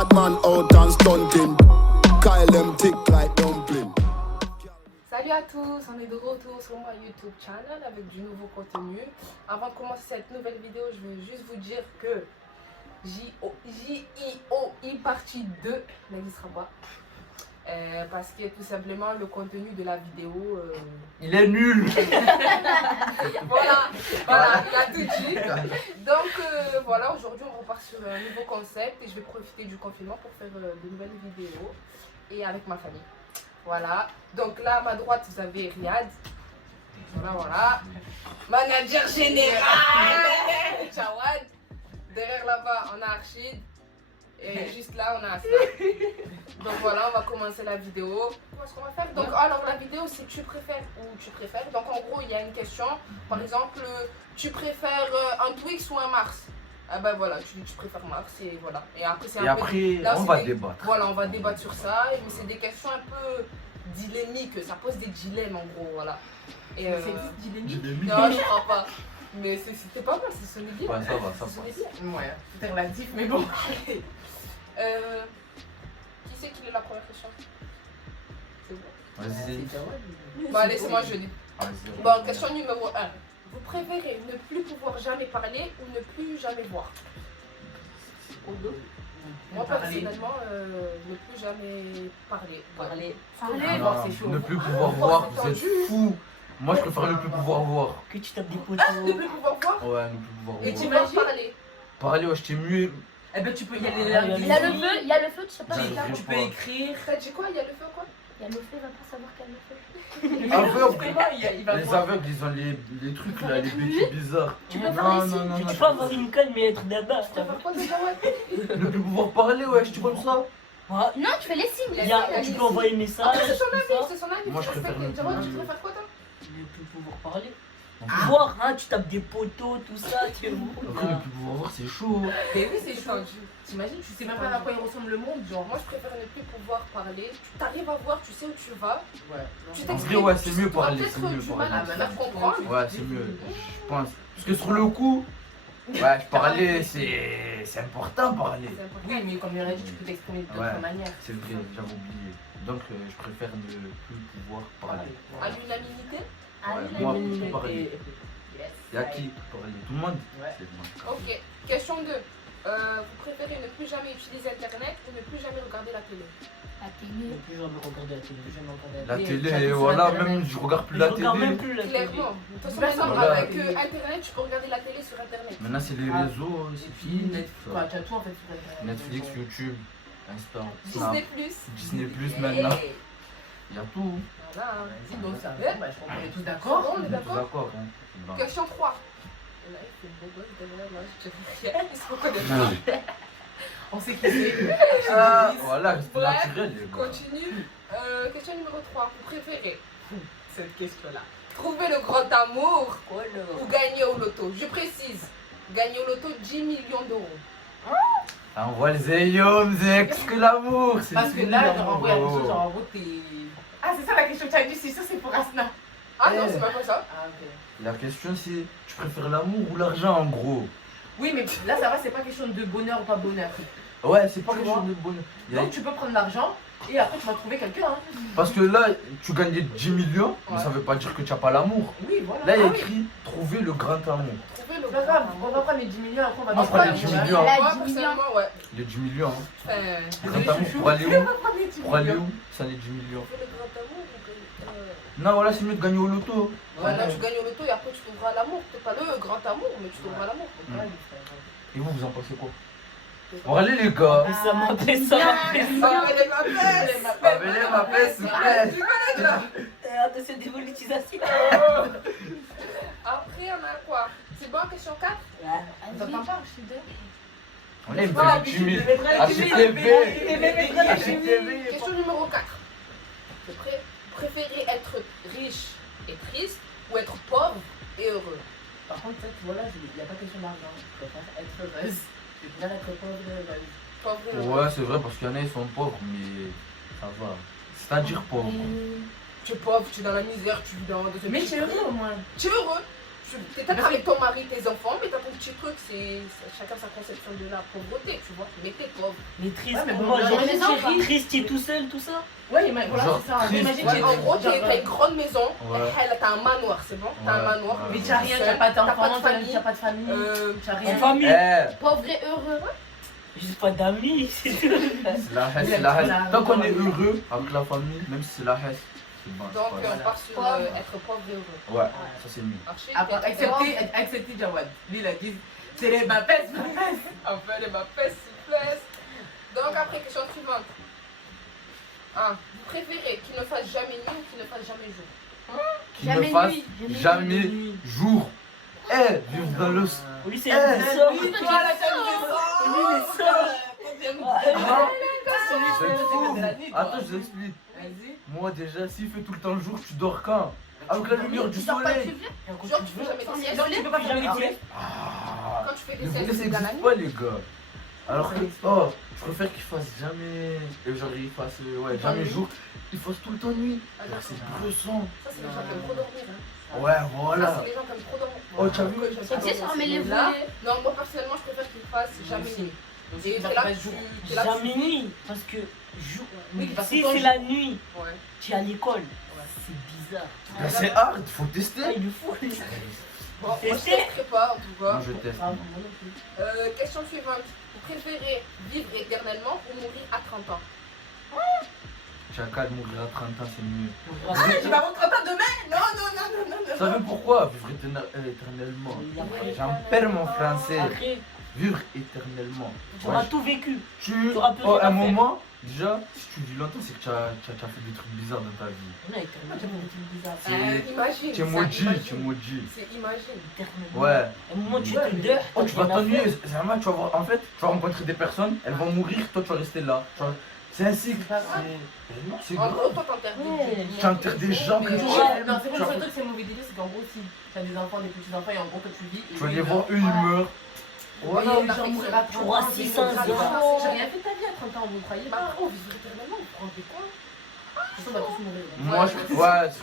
bad man out and stunting. Kyle them tick like dumpling. Salut à tous, on est de retour sur mon YouTube channel avec du nouveau contenu. Avant de commencer cette nouvelle vidéo, je veux juste vous dire que JIOI partie 2 n'existera pas. Parce que tout simplement le contenu de la vidéo il est nul. voilà, il a tout dit. Donc voilà, aujourd'hui on repart sur un nouveau concept et je vais profiter du confinement pour faire de nouvelles vidéos et avec ma famille. Voilà, donc là à ma droite vous avez Riyad. Voilà. Manager général Jawad. Derrière là-bas on a Archid. Et juste là on a Asna. Donc voilà, on va commencer la vidéo. Qu'est-ce qu'on va faire? Donc alors la vidéo c'est tu préfères ou tu préfères. Donc en gros il y a une question. Par exemple, tu préfères un Twix ou un Mars? Ah ben voilà, tu dis tu préfères Mars et voilà. Et après c'est un peu... là, on va débattre. Voilà, on va débattre sur ça. Mais c'est des questions un peu dilemmiques. Ça pose des dilemmes en gros, voilà. Et c'est dilemmique? Non, je crois pas. Mais c'était pas mal, c'est sonné bien. Ouais, ça va, ça va. Ouais, c'est relatif, mais bon. Qui c'est qui est la première question? C'est bon. Vas-y. Bon, allez, c'est moi je dis. Vas-y. Bon, question numéro 1. Vous préférez ne plus pouvoir jamais parler ou ne plus jamais voir? Moi personnellement, ne plus jamais parler. Parler, Non, c'est chaud. ne plus pouvoir voir, vous êtes fou. Moi je préfère ne plus pouvoir voir. Que tu tapes des Ne poteaux. plus pouvoir voir? Ouais, ne plus pouvoir Et voir. tu vas parler? Parler, ouais, j'étais mieux. Eh ben tu peux y aller Il y a le feu, tu sais pas. J'arriverai tu peux pas. écrire. T'as dit quoi? Il y a le feu quoi? Il y a le feu, il va pas savoir qu'il y a le feu. Aveugle. Il va Les voir. aveugles, ils ont les trucs là, les petits bizarres. Tu peux Non, faire des non, signes. non, Tu non. peux avoir une conne mais être d'abord. Tu préfères quoi déjà, ouais? Ne plus pouvoir parler, ouais, je suis comme ça. Non, tu fais les signes. Tu peux envoyer un message. Après, c'est son tout avis, ça. c'est son avis. Moi, je tu préfère respectes. ne Jawad, plus- tu préfères quoi toi? Ne plus pouvoir parler. Voir, hein, tu tapes des poteaux, tout ça, tu es où Après, ne plus pouvoir voir, c'est chaud. Mais oui, c'est chaud. T'imagines, tu sais même pas à quoi il ressemble le monde, genre. Moi je préfère ne plus pouvoir parler. Tu t'arrives à voir, tu sais où tu vas. Ouais. Tu En t'exprimes. vrai, ouais, c'est mieux Tu auras parler, peut-être c'est mieux du mal à parler. te faire comprendre. Ouais, c'est mieux, je pense. Parce que sur le coup, ouais, parler, c'est important parler. C'est important. Oui, mais comme il a dit, tu peux t'exprimer d'autres Ouais. manières. C'est vrai, j'avais oublié. Donc, je préfère ne plus pouvoir parler. À l'unanimité. Ouais, moi, pour parler. Il y a qui pour parler? Tout le monde? Ouais. C'est bon. Ok. Question 2. Vous préférez ne plus jamais utiliser internet ou ne plus jamais regarder la télé? La télé. Ne plus jamais regarder la télé. Jamais regarder La télé, chatter sur voilà, Internet. même je regarde plus Je la regarde même télé. plus la télé. Clairement. De toute façon, Personne maintenant, regarde la avec télé. internet, tu peux regarder la télé sur internet. Maintenant, c'est les Ah. réseaux, c'est Et puis fini. Netflix, quoi, tu as tout en fait sur Internet. Netflix, Donc, YouTube, Insta, Snap, Disney Plus. Disney Plus maintenant. Hey. Il y a tout. Voilà. Vas-y, donc ça Ouais. va, je crois qu'on est tous Bon, d'accord. on est On est tous d'accord. d'accord. Hein. Bon. Question 3. Là, c'est le beau gosse derrière, là, je te dis rien, ils se reconnaissent Non. pas. On sait qui c'est. Voilà, c'est Bref, naturel. les gars. Continue. Question numéro 3. Vous préférez cette question-là? Trouver le grand amour ou gagner au loto? Je précise, gagner au loto 10 millions d'euros. Envoie les zéliums, qu'est-ce que l'amour? C'est Parce que fini, là, l'amour, genre, en vrai, il y a des gros. choses, genre, en gros, t'es. Ah, c'est ça la question que tu as dit, c'est ça, c'est pour Asna. Ah non, c'est pas comme ça. Ah, ok. La question c'est, tu préfères l'amour ou l'argent en gros? Oui, mais là, ça va, c'est pas question de bonheur ou pas bonheur. Ouais, c'est pas Tu question vois. de bonheur. Il y a- Donc, tu peux prendre l'argent et après, tu vas trouver quelqu'un. Hein. Parce que là, tu gagnes 10 millions, mais Ouais. ça veut pas dire que tu n'as pas l'amour. Oui, voilà. Là, il y a Ah oui. écrit trouver le grand amour. Trouver le C'est pas grand grave, amour. on va prendre les 10 millions, après, on va Moi, je prends les 10 millions. Elle a Moi, 10 millions. personnellement, ouais. Les 10 millions, hein. Enfin, Le Désolé, grand amour, chouchou. pour aller où? On va prendre les 10 Pour aller millions. où? Ça, les 10 millions. trouver le grand amour ou Non, voilà, c'est mieux de gagner au loto. Voilà, tu gagnes au loto et après tu trouveras l'amour. Peut-être pas le grand amour, mais tu trouveras l'amour. Et vous en pensez quoi? Bon, allez, les gars. Ça m'appelle ça. Appelez ma peste. Appelez ma peste, s'il vous plaît. Tu connais déjà. Attention, démonétisation. Après, on a quoi? C'est bon, question 4? On t'entend pas, je suis deux. On est Ah, un peu timide. HTV. HTV. Question numéro 4. Préférez être riche et triste ou être pauvre et heureux? Par contre, peut-être, voilà, il n'y a pas question d'argent. Je préfère être heureuse. Je préfère être pauvre et heureuse. Pauvre et heureux. Ouais, c'est vrai, parce qu'il y en a, ils sont pauvres, mais ça va. C'est-à-dire pauvre. Tu es pauvre, tu es dans la misère, tu vis dans... Mais tu es heureux au moins. Tu es heureux. T'es peut-être avec ton mari, tes enfants, mais t'as ton petit truc, c'est chacun sa conception de la pauvreté, tu vois. Mais t'es pauvre. Mais triste, Ouais, mais pour bon, moi, genre, genre, les enfants. triste, t'es tout seul, tout ça. Ouais, mais voilà, Genre c'est ça. triste. Imagine, Ouais, en gros, genre, t'as une grande maison, Ouais. t'as un manoir, c'est bon? T'as un Ouais, manoir. ouais. mais tu n'as rien, tu n'as pas d'enfants, tu n'as pas de famille, tu n'as En rien. famille, Eh, Pauvre et heureux. j'ai pas d'amis, c'est tout. c'est la haine, c'est la haine. Tant qu'on est heureux avec la famille, même si c'est la haine, c'est bon. Donc, c'est pas on grave. part sur Pauvre. être pauvre et heureux. Ouais, ça c'est mieux. Archie, Après, accepter Jawad. Lui, il a dit, c'est ma peste, ma peste. Un peu les ma fesse, s'il vous plaît. Donc, après, question suivante. 1. Vous préférez qu'il ne fasse jamais nuit ou qu'il ne fasse jamais jour? Qu'il ne Jamais fasse nuit, jamais jour. Eh, vivre dans le. Lui, c'est Eh, le sort. Lui, toi, la tête Lui, il est seul. Attends, je vous explique. Vas-y. Moi déjà, s'il fait tout le temps le jour, tu dors quand? Avec la lumière du Tu sors pas, tu soleil. viens. Genre, tu fais jamais des siestes. Non, tu peux pas faire Jamais des dit. siestes. Ah, Quand tu fais mais des vous, ça siestes, c'est dans la n'existe nuit. pas, les gars. Alors que, oh, je préfère qu'il fasse jamais. Genre, il fasse, ouais, jamais jour. Il fasse tout le temps nuit. Ah, Alors, c'est d'accord. bressant. Ça, c'est les gens qui aiment trop dormir. Hein. Ouais, Ça, voilà. c'est les gens qui aiment trop dormir. Oh, tu as vu? Tu sais, ça remet les Là, volets. non, moi personnellement, je préfère qu'il fasse jamais nuit. Et Et t'es là, t'es là, Jamais nuit. Parce que Oui, parce que si quand c'est je- la nuit, Ouais. tu es à l'école. C'est bizarre. Là, c'est hard, faut Ah, tester. il le faut. Bon, moi, je Tester. testerai pas, en tout cas. Moi, je teste. Question suivante. Vous préférez vivre éternellement ou mourir à 30 ans? J'ai un cas de mourir à 30 ans, c'est mieux. Tu vas avoir 30 ans demain? Non, non, non, non, non, Vous non. savez pourquoi? Vivre éternellement. J'en perds mon français. Après, Vivre éternellement. tu auras tout vécu. Tu, T'auras plus oh, rien à un faire. moment, déjà, si tu vis longtemps, c'est que tu as fait des trucs bizarres dans ta vie. On a éternellement. Imagine. Tu es ça, maudit, imagine. tu es maudit. C'est imagine. Éternellement. Ouais. À un moment, tu te dors. Oh, tu vas t'ennuyer. C'est vraiment, tu vas voir, en fait, tu vas rencontrer des personnes, elles vont mourir, toi, tu vas rester là. C'est un cycle. C'est pas grave. Non, c'est En grave. gros, toi, t'enterres Ouais. des Tu enterres des gens que Mais tu ouais. sais. Non, c'est Tu pas vas- le truc, c'est mauvais délire, c'est qu'en gros, si tu as des enfants, des petits-enfants, et en gros, toi, tu vis. et Tu vas eux, les ils voir, meurent. eux, ils meurent. Voilà, Ouais, les gens mourent à 30 Trois, ans, six, c'est cinq, grave. zéro. J'ai rien fait de ta vie à 30 ans, vous croyez Bah, pas? oh, vivre éternellement, vous vous rendez compte? De toute façon, on va tous mourir. Moi, je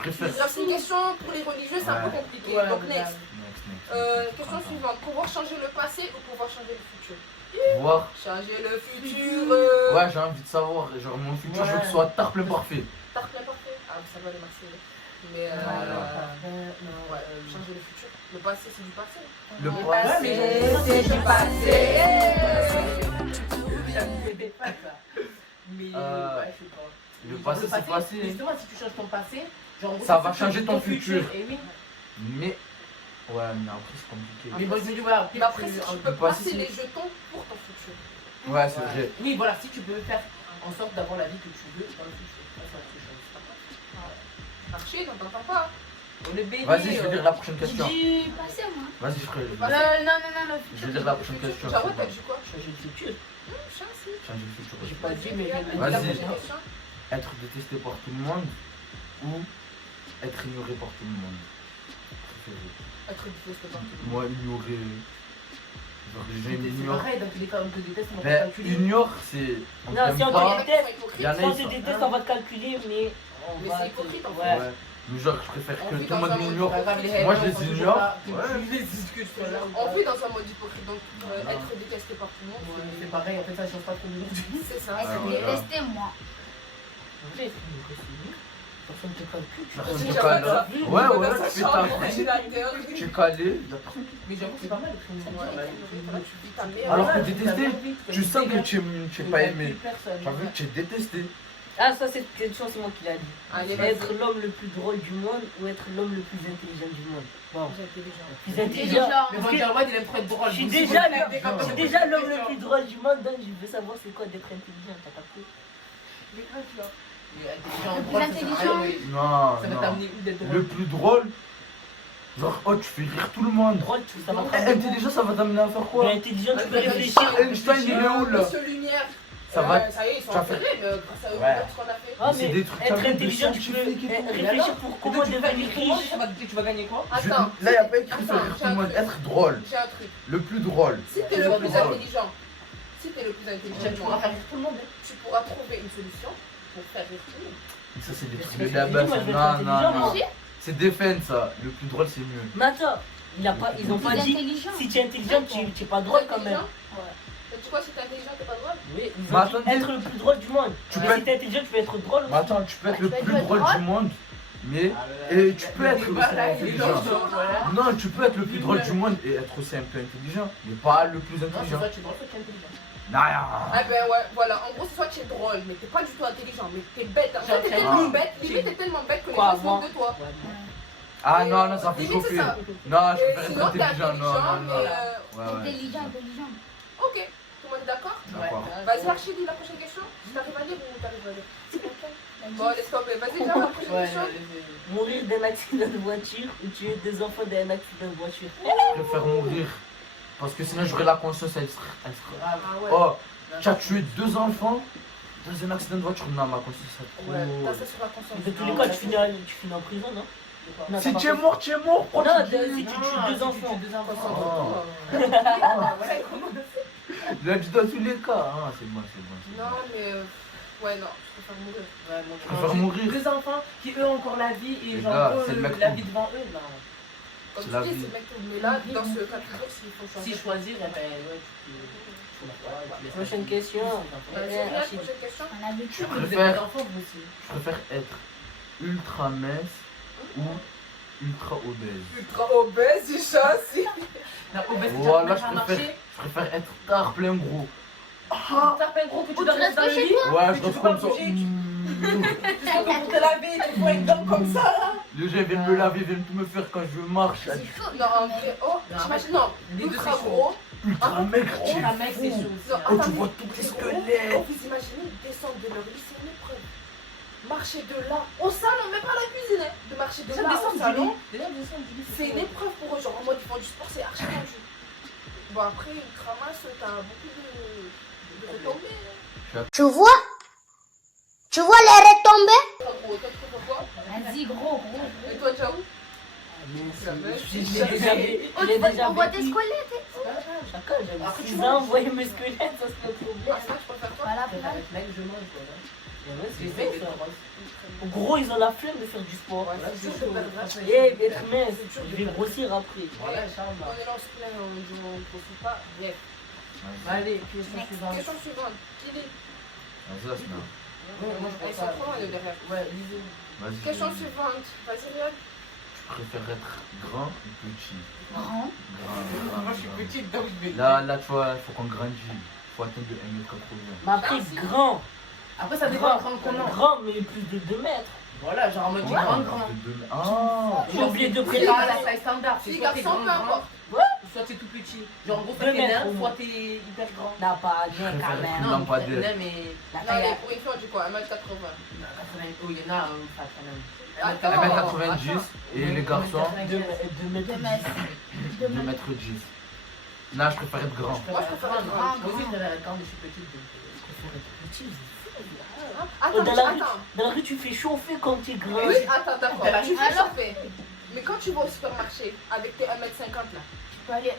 préfère. Là, c'est une question pour les religieux, c'est un peu Ouais. compliqué. Ouais, Donc, ouais. next. Question suivante. Pouvoir changer le passé ou pouvoir changer le futur? Voir. Changer le futur. Ouais, j'ai envie de savoir. Genre, mon futur, je veux que ce soit tard plein parfait. T'as rien parfait. Ah, ça va les Marseillais. Mais ouais, changer le futur. Le passé, c'est du passé. Le Le passé, passé, c'est du passé. Ça me fait des pas, ça. Mais, ouais, je sais pas. Le passé, c'est passé. Justement, si tu changes ton passé, genre, en gros, Ça si va tu changer changes ton futur. Et oui. Mais. Ouais, mais après, c'est compliqué. Mais bon, je me dis, voilà. Mais après, si tu peux Le passé, passer c'est- les jetons pour ton futur. Ouais, c'est vrai. Oui, voilà, si tu peux faire en sorte d'avoir la vie que tu veux dans le futur. Ça, c'est autre chose. Archer, t'en t'entends pas. On est béni. Vas-y, je vais dire la prochaine J'ai question. du passé, moi. Vas-y, frère. Non, le Je futur. vais dire la prochaine question. Jawad, c'est t'as bon. dit quoi? Changer le futur. Chance. Changer le futur. J'ai pas dit, mais Vas-y. La prochaine question. Être détesté par tout le monde ou être ignoré par tout le monde. Préféré. Être détesté par tout le monde. Moi, ignorer. Genre, les gens ils c'est m'ignorent. pareil, dans tous les cas, on te déteste, on va Ben, calculer. ignore, c'est. On Non, si t'aime on pas. te déteste, Il y en a, si on ils te sont- déteste, on va te calculer, mais on Mais va c'est te- hypocrite, en fait. Ouais. Ouais. Mais genre, je préfère On que vit tout le dans monde un monde m'ignore. pas grave, les Moi, haters, je les on peut ignore. pas- Ouais. Tu les dis que je sois là ou On pas. vit dans un mode hypocrite, donc Voilà. être détesté par tout le monde, Ouais, c'est pareil, en fait, ça change pas trop d'aujourd'hui. c'est ça. Être ouais. détesté, moi. Vrai, personne te calcule, tu Personne vois. te calcule. Ouais, ouais, tu fais ta vie. Ordinateur. Tu es calé. y a personne. Mais j'avoue que c'est pas mal de criminel. Ouais, bah, tu vis ta meilleure Alors vie. que détesté, tu sens que tu es pas aimé. Personne. Tu as vu que tu es détesté. Ah, ça, c'est quelque chose, c'est moi qui l'ai dit. Allez, vas-y. Être l'homme le plus drôle du monde ou être l'homme le plus intelligent du monde. Wow. Plus intelligent. Plus intelligent. Mais bon, Jawad, il aime trop être drôle. Je suis Donc, déjà si vous je suis déjà l'homme le plus drôle du monde, donc je veux savoir c'est quoi d'être intelligent, t'as capté? Mais intelligent, Le plus drôle, ça sert à intelligent. rien, oui. Non, Ça va non. t'amener où d'être Le drôle? plus drôle, genre, oh, tu fais rire tout le monde. Drôle, tu ça va Eh, t'amener. intelligent, ça va t'amener à faire Mais quoi? intelligent, tu peux Einstein, réfléchir. Einstein, il est où là? Monsieur Lumière. Ça va. Ça y est, ils sont tu vas faire- enterrés, mais grâce à eux, Ouais. regarde ce qu'on a fait. Ah, C'est mais des trucs être comme intelligent, des tu peux scientifiques et tout. réfléchir pour comment Tu vas devenir gagner riche. tu vas gagner quoi? Attends, Là, il n'y a pas écrit faire Attends, rire tout le monde. j'ai un Être drôle. j'ai un truc. Le plus drôle. Si t'es le plus drôle. intelligent, si t'es le plus intelligent, Tu pourras faire rire tout le monde. tu pourras trouver une solution pour faire rire tout le monde. Ça, c'est des trucs Mais de c'est la base. moi, je vais être Non, intelligent, non, non. moi. C'est défend ça. Le plus drôle, c'est mieux. Mais attends, Ils ont pas Plus dit intelligent. si tu es intelligent, tu es pas drôle quand même. Tu vois, si t'es intelligent, t'es pas drôle. Oui, ils Mais ont dit attendez. être le plus drôle du monde. Tu Mais peux si t'es intelligent, tu peux être drôle Mais aussi. attends, tu peux être le Tu peux plus être drôle drôle. du monde, mais et tu peux être aussi intelligent. Non, tu peux être le plus drôle du monde et être aussi un peu intelligent, mais pas le plus Non, c'est intelligent. soit tu es drôle, soit tu es intelligent. Ah ben ouais, voilà. En gros, c'est soit tu es drôle, mais t'es pas du tout intelligent, mais t'es bête. En fait, t'es tellement bête, limite t'es tellement bête que les Quoi, gens se moi moquent de toi. Ah non, non, ça fait Limite, c'est chauffer. ça. Non, je Et préfère sinon, être t'es intelligent. Non, non, intelligent, non. mais Ouais, ouais. Intelligent. ok. Tout le monde est d'accord? D'accord. Vas-y, Archie, la prochaine question. T'arrives à lire ou t'arrives à lire? Bon, laisse tomber. Vas-y, déjà, la prochaine question. Mourir d'un accident de voiture ou tuer des enfants d'un accident de voiture. Je préfère mourir. Parce que sinon, j'aurais la conscience, elle serait. Ah ouais. Oh, tu as tué 2 enfants dans un accident de voiture? Non, ma conscience, c'est Ouais, trop. t'as ça sur la conscience. De tous les cas, tu finis en prison, non? Non, Si t'as tu pas es mort, tu es mort. Non, Pourquoi tu si dis- tu tues 2 enfants. Oh. Voilà, il commence. Il a dit dans tous les cas. Ah, c'est bon, c'est bon. c'est bon. Non, mais. Ouais, non, je préfère mourir. Je préfère mourir. Deux enfants qui eux ont encore la vie et Les genre gars, eux, c'est le mec la tout. vie devant eux. Non. Comme C'est tu la dis, vie. c'est le mec tout. Mais là, dans ce cas de figure, s'il faut choisir. Si choisir, eh ben ouais, tu peux. Prochaine question. Vas-y, Riyad, prochaine question. On a vécu. Je Vous avez préfère, des enfants vous aussi. je préfère être ultra mince ou ultra obèse. Ultra obèse, du chat, si. La obésité, Voilà, ça je va préfère, marcher. je préfère être tard plein gros. T'as fait gros que tu Ou dois tu rester restes dans le chez lit. Ouais, je tu reste peux comme pas ça. bouger, Tu sais que pour te laver, tu vois une dent comme ça là. Les gens viennent me laver, viennent tout me faire quand je marche. C'est chaud. Non, en vrai, oh, t'imagines, non, Les deux, ultra c'est chaud. gros. Ultra maigre, tu Oh, es la mec, c'est fou. chaud aussi. Non, hein. Oh, tu attendez, vois tous tes les gros, squelettes. oh, vous imaginez, ils descendent de leur lit, c'est une épreuve. Marcher de là au salon, même pas à la cuisine, hein. De marcher de Déjà là au descendre du salon, lit. Déjà descendre du lit. c'est une épreuve pour eux. Genre en mode, ils font du sport, c'est archi tendu. Bon, après, ultra mince, t'as beaucoup de retombées. hein. Tu vois les retombées? Ultra gros, toi, tu préfères quoi? Vas-y, gros. Et toi, Jaou? Je l'ai déjà vu. Je l'ai déjà On voit tes vécu. squelettes. Chacun, j'avais Après, tu 6 manges. ans, envoyer mes squelettes, ça serait trop bien. Ah, ça, tu préfères quoi? Voilà, Peut-être voilà. avec mec, je mange quoi. Ouais, c'est J'essaie bon, d'être ça. grosse. Gros, ils ont la flemme de faire du sport. Ouais, Voilà, c'est c'est dur chaud. de perdre la Eh, être mince, je vais grossir après. Voilà, Inch'Allah. On est là, on se plaint, on ne profite pas. Bref. Allez, question suivante. Question suivante. Qui lit? Vas-y, Asma. Ouais, moi je Ils pense sont ça. trop loin de derrière. Ouais, lisez. Vas-y. Question suivante. Vas-y, Riyad. Tu préfères être grand ou petit? Grand. Grand. Moi je suis petite donc je vais. Là, tu vois, il faut qu'on grandisse. Il faut atteindre de 1m80. Mais après, grand. Après ça dépend grand comment. Grand, mais plus de 2 mètres. Voilà, genre en mode grand. Ah! J'ai oublié de C'est pas préciser. la taille standard. C'est Si, soit t'es garçon, grand, peu grand, importe. soit t'es tout petit. Genre en gros, 2 soit t'es mètres nain, au soit moins. t'es hyper grand. N'a pas bien Je quand préfère même. Non, Non, pas mais deux. nain, mais la Non, taille. mais pour une fille, on dit quoi? 1m80. Oh, il y en a pas quand même. Attends. 1m90 et les garçons 2 2 mètres. mètres. 2m10. Là, je préfère être grand. Moi, je préfère être grand. Moi aussi, je préfère être grand, mais je suis petite. donc, Je préfère être petit. Attends, Dans la rue, attends. dans la rue, tu fais chauffer quand tu es grand. Oui, attends, d'accord. Elle a Tu fais Alors chauffer. Mais quand tu vas au supermarché avec tes 1m50 là, Tu peux aller.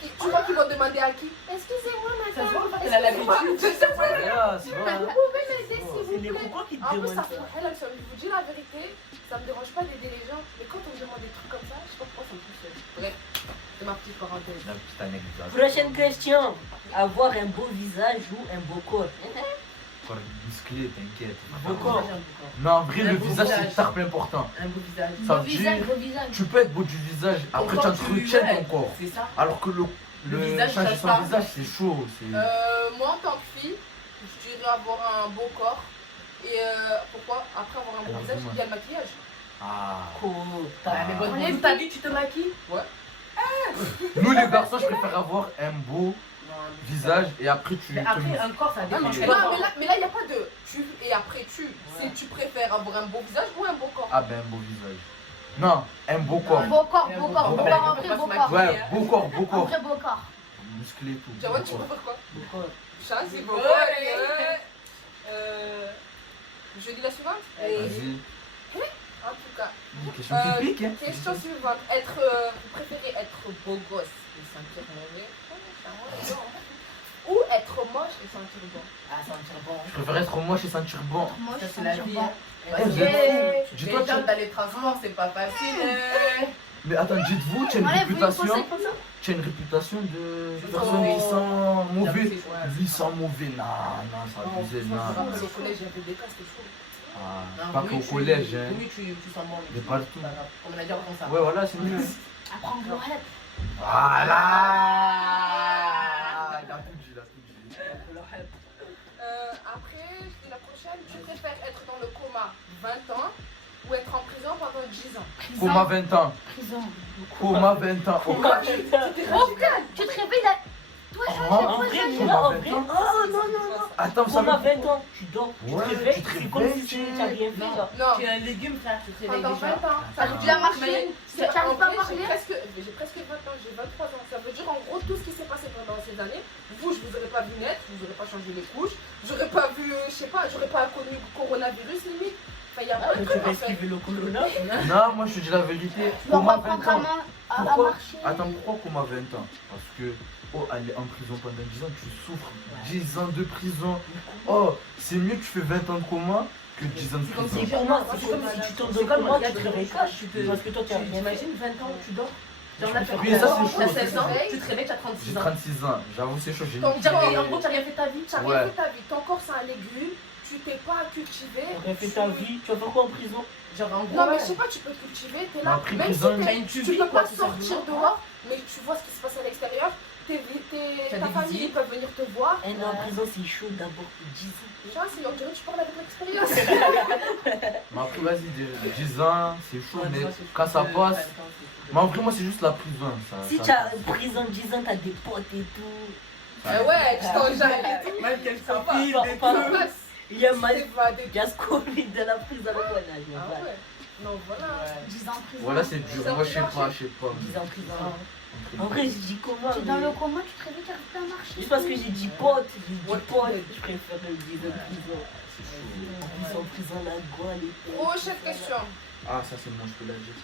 tu vois qu'ils vont demander à qui? Excusez-moi, Ça se madame. voit pas qu'elle a l'habitude. Je sais pas. Ah, c'est vrai. Vous pouvez m'aider, s'il C'est vous les plaît. cocos qui te En plus, demandent ça ça. fait elle, je vous dis la vérité, ça me dérange pas d'aider les gens, mais quand on me demande des trucs comme ça, je sais pas pourquoi ça me pousse. Bref, c'est ma petite parenthèse. La petite anecdote. Prochaine question. Avoir un beau visage ou un beau corps? Corps musclé, t'inquiète. Beau corps. Non, en vrai, Un le beau visage, visage. c'est tard important. Un beau visage. Ça Beau veut visage, dire, beau visage. tu peux être beau du visage, après tu Quand entretiens ouais, ton corps. C'est ça. Alors que le visage, changer ça son part. visage, c'est chaud. c'est- Moi, en tant que fille, je dirais avoir un beau corps. Et pourquoi? Après avoir un beau Alors, visage, dis-moi. il y a le maquillage. Ah. Cool. Ah. Mais bon, On est toute ta vie, tu te maquilles? Nous, les garçons, je préfère avoir un beau visage et après tu Mais te après, un corps, ça Ah, dépend. mais, mais- non, mais là, il n'y a pas de tu et après tu. C'est tu préfères avoir un beau visage ou un beau corps. Ah ben, un beau visage. Non, un beau corps. Beau corps, Et un beau beau corps, beau corps. corps, en On vrai, va beau se corps. Ouais, beau corps, beau En corps. vrai, beau corps. Musclé et tout. Jawad, beau tu corps. préfères quoi? Beau corps. Chance, c'est beau Ouais. corps. Je dis la suivante? Vas-y. En tout cas. Question typique, hein. Question suivante. Vous préférez être beau gosse et sentir mauvais ou être moche et sentir bon? Ah, ça me tire bon. Je préfère être moche et sentir bon. Moi, Ça, je c'est la suis vie. bon. Hein. Eh, vous êtes fous. Dis-toi, Les gens dans les transports, c'est pas facile. Mais attends, dites-vous, tu as une Allez, vous voulez un réputation. conseil comme ça? Tu as une réputation de Je personne qui sens- sent mauvais. Ouais, Lui sent mauvais. Non, ça abusé, Je me non. rappelle au collège, il y avait des cas, c'était chaud. Ah, Non, pas oui, qu'au tu- collège, hein. Oui, tu sens bon. Mais pas le tout. C'est pas grave. On a déjà comme ça. Ouais, voilà, c'est mieux. Apprends le rap. Voilà. Il a tout dit, il a tout dit. Après, la prochaine, tu préfères être dans le coma 20 ans ou être en prison pendant 10 ans? Coma 20 ans. Prison. Coma 20 ans. Oh, Tu te réveilles là. Toi, En vrai, Coma en 20 vrai. ans. Oh non, non, non. Attends, ça Comme à me... 20 ans, tu dors, tu Ouais, te réveilles, tu te c'est comme réveilles, si tu n'as rien fait. Non. genre. Non, Tu es un légume, frère, tu te réveilles pendant déjà. 20 ans. Ah. Ça veut Tu dire as marché, tu tu n'arrives pas à parler. J'ai presque 20 ans, j'ai 23 ans. Ça veut dire en gros tout ce qui s'est passé pendant ces années. Vous, je vous aurais pas vu naître, je vous aurais pas changé les couches, j'aurais pas vu, je sais pas, j'aurais pas connu le coronavirus limite. Enfin, il y a Ah, plein de mais tu trucs vas en fait. esquiver le corona. Non, moi je te dis la vérité. Tu dois Coma reprendre 20 ta ans. main à Pourquoi marcher. Attends, pourquoi coma 20 ans? Parce que, oh, aller en prison pendant 10 ans, tu souffres. 10 ans de prison. Oh, c'est mieux que tu fais 20 ans de coma que 10 ans de comme prison. si- Pour moi, c'est comme si tu tombes C'est dans le comme coma, un tu te gars, réveilles tu pas. te- Parce que toi, tu as rien fait. T'imagines 20 ans, tu dors. Genre là, Oui, ça, c'est chaud. t'as 16 ans, J'ai tu te réveilles, tu as 36 J'ai ans. 36 ans, j'avoue, c'est chaud. J'ai Donc, une- genre, En gros, tu n'as rien fait ta vie. tu n'as Ouais. rien fait ta vie. Ton corps, c'est un légume. Tu t'es pas cultivé. Tu as fait ta vie, tu vas faire quoi en prison? Genre en gros, Non, mais ouais. je sais pas, tu peux te cultiver. T'es Mais là. après, Même si prison, t'es- t'as une tu tubie, peux quoi, pas tout sortir simplement. dehors, mais tu vois ce qui se passe à l'extérieur. T'as Ta des famille, visites. ils peuvent venir te voir. Un an en prison, c'est chaud d'abord pour 10 ans. Déjà, c'est on dirait que tu parles avec l'expérience. Mais après, vas-y, 10 ans, c'est chaud, Ouais, mais ça, c'est quand ça chaud. passe. Ouais, attends, c'est chaud. Mais en vrai, moi, c'est juste la prison. Si tu as prison 10 ans, t'as des potes et tout. Ouais, tu t'enjailles et tout. Même qu'elle Ça s'enfile, passe, des ça Ça passe. passe. Il y a Tu mal. t'évades. Il y a ce Covid de la prison avec moi là, je me Ah bats. ouais. Non, voilà. Ouais. 10 ans de prison. Voilà, c'est dur. Moi, je sais pas, je sais pas. 10 ans en prison. En vrai, je dis comment? Tu es dans mais- le coma, tu te réveilles, tu n'arrives pas à marcher. Juste parce que j'ai dit pote, j'ai dit Ouais. pote, je préfère le 10 ans de prison. En plus, en prison, la gueule et tout. Prochaine question. Ah, ça, c'est moi, je peux la dire.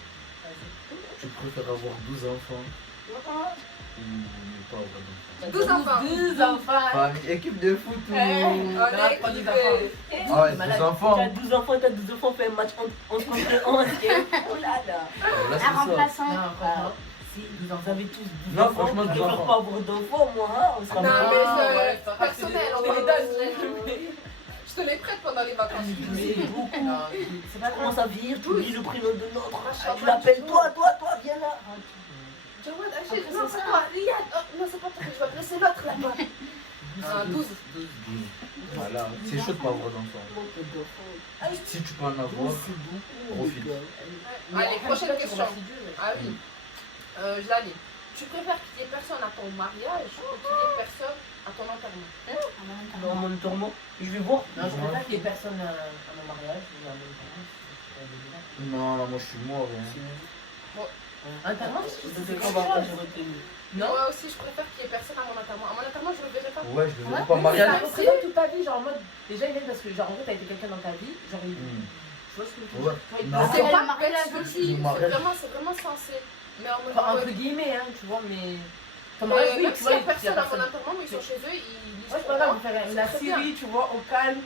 Tu préfères avoir 12 enfants ou ne pas avoir d'enfants? 12 enfants. 12 enfants. Famille, équipe de foot ou... On est prends des équipés. Ah ouais, 12 enfants. T'as 12 enfants, fais un match 11 contre 11. Oh là là. Là, c'est Un ça. remplaçant. Non, franchement. Si vous en avez tous 12 Non, enfants, franchement, je 12 préfère enfants. pas avoir d'enfants, moi, hein, on sera Non, mal. mais ouais, c'est ça, personnel. c'est On des- va c'est des Je te les prête pendant les vacances. C'est beaucoup. Non, C'est pas comment ça vieillir, tu oublies le prénom de l'autre. Machallah, Tu l'appelles toi, viens là. Jawad, Après, Achille, c'est non, ça. c'est toi. Riyad. Oh, non, c'est pas toi. Je vais laisser l'autre là-bas. Ah, 12. Voilà, c'est chaud de pas avoir d'enfants. Si tu peux en avoir, profite. Allez, prochaine question. Ah oui. Je la lis. Tu préfères qu'il y ait personne à ton mariage ou qu'il y ait personne à ton enterrement? Dans mon tourment, je vais voir. Non, je préfère qu'il y ait personne à mon mariage ou à mon mariage. Non, moi je suis mort. Hein. Internement, C'est quand va pas, j'ai retenu. Non. Moi aussi, je préfère qu'il y ait personne à mon enterrement. À mon enterrement, je ne le verrai pas. Ouais, je le verrai Ouais, pas en mariage. Ça représente toute ta vie, genre en mode. Déjà, il vient parce que, genre, en fait, t'as été quelqu'un dans ta vie. Genre, il. Hmm. Tu vois ce que je veux Ouais. dire? Tu vois, il Non. passe- C'est le pas mariage bête aussi. aussi. Le mariage. C'est vraiment censé. Mais en mode. Enfin, entre guillemets, hein, tu vois, mais. Ton Mais mariage, oui, même tu s'il vois, y a il y a personne à mon personne. enterrement, mais ils sont chez eux, ils lisent Moi, je pour préfère moi. vous faire C'est la très Syrie, tu vois, au calme,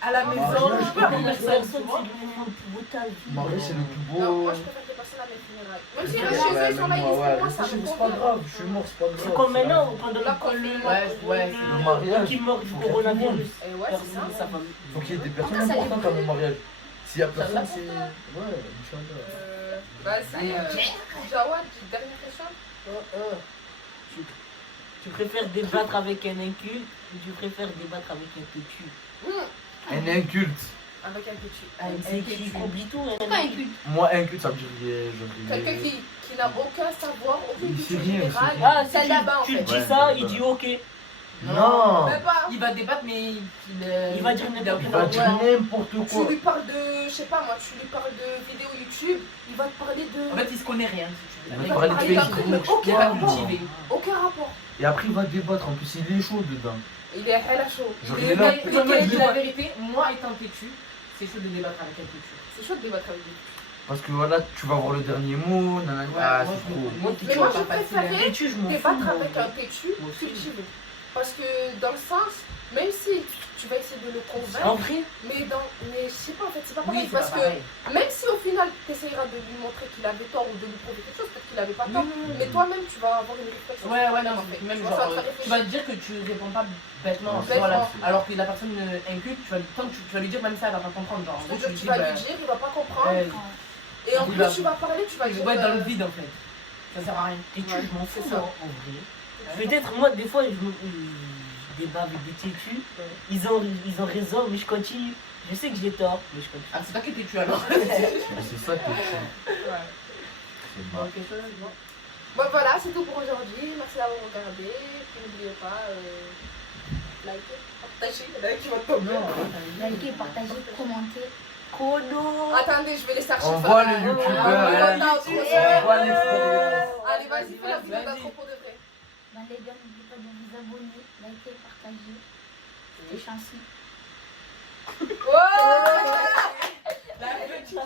à la Ah, maison. mariage, Je peux avoir Personne, personne, c'est tu vois. le moment le plus beau de ta vie. Mariage, c'est le plus Non, beau. moi, je préfère qu'il y ait personne à mes funérailles. Même si Ouais, chez eux, ils sont là, ils lisent pour ouais, moi, ça c'est me pas convient. grave, je suis mort, c'est pas grave. C'est comme maintenant, pendant Là, le quand le- ouais, le mariage, qui meurt du faut qu'il y ait tout le monde. coronavirus. Et ouais, c'est ça. Personne, sa famille. Faut qu'il y ait des personnes Ça, ça importantes à mon mariage. S'il y a personne, va, c'est. Ouais, Inch'Allah. Vas-y, Jawad, dernière question. Tu préfères débattre avec un inculte ou tu préfères débattre avec un têtu? Un inculte. Avec un petit. C'est qui oublie tout. Pourquoi un culte? Moi, inculte, ça veut dire. Quelqu'un qui n'a aucun savoir, aucune Il culture sait rien, il sait générale. rien. Ah, C'est si là-bas, en tu fait. dis Ouais, ça, ouais, il ouais. dit ok. Non! Même pas. Il va débattre, mais il va dire Il va dire n'importe Tu quoi. lui parles de, je sais pas moi, tu lui parles de vidéos YouTube, il va te parler de. En fait, il se connaît rien, si tu Il veux. va parler de il va Facebook, mais je sais aucun pas, rapport. moi. cultivé. Aucun rapport. Et après, il va débattre. En plus, il est chaud dedans. Il est à la chaud. Genre, Il il est est là. expliqué, Non, moi, je il dis a- la vérité, moi étant têtu, c'est chaud de débattre avec un têtu. C'est chaud de débattre avec lui. Parce que voilà, tu vas avoir le dernier mot. Nanana. Ah, moi, c'est je trop. me- moi, Mais têtu, moi, on je parle pas de préférais Têtu, je m'en fous. débattre moi. avec un têtu Moi aussi. cultivé. Parce que dans le sens, même si tu tu vas essayer de le convaincre. En vrai, Mais je sais pas en fait, c'est pas Oui, pareil. c'est Parce pas que pareil. même si au final tu essayeras de lui montrer qu'il avait tort ou de lui prouver quelque chose, peut-être qu'il avait pas tort. Oui. Mais toi-même tu vas avoir une réflexion. Ouais, sur ouais, toi-même, non, en fait. même Tu vois, genre, ça va te faire tu réfléchir. vas te dire que tu réponds pas bêtement, Ouais, voilà. c'est Alors que la personne inculte, tant que tu vas lui dire, même ça, elle va pas comprendre. Genre, en gros, C'est-à-dire que tu tu vas lui lui dis, dire, il va pas comprendre. ouais, Et en il plus va- tu vas parler, tu vas il dire. va être dans le vide en fait. Ça sert à rien. et tu, je m'en fous, c'est ça. hein, en vrai. Peut-être moi, des fois, je débat avec des têtus. Ils ont raison, mais je continue. Je sais que j'ai tort, mais je continue. Ah, c'est toi qui t'es tué alors. Mais c'est ça que tu. Ouais. C'est bas. Ok, chose, bon. Bon voilà, c'est tout pour aujourd'hui. Merci d'avoir regardé. Puis n'oubliez pas, liker, partager. Il y en a qui vont tomber. Likez, partagez, commentez. Kono. Attendez, je vais les chercher. On ça. voit le youtubeur. Ah, hein. non, On voit l'expérience. Allez, vas-y, fais la vidéo Vas-y. d'intro pour de vrai. Ben, les gars, n'oubliez pas de vous abonner, liker, partager. C'était chancy. Ouais. La petite.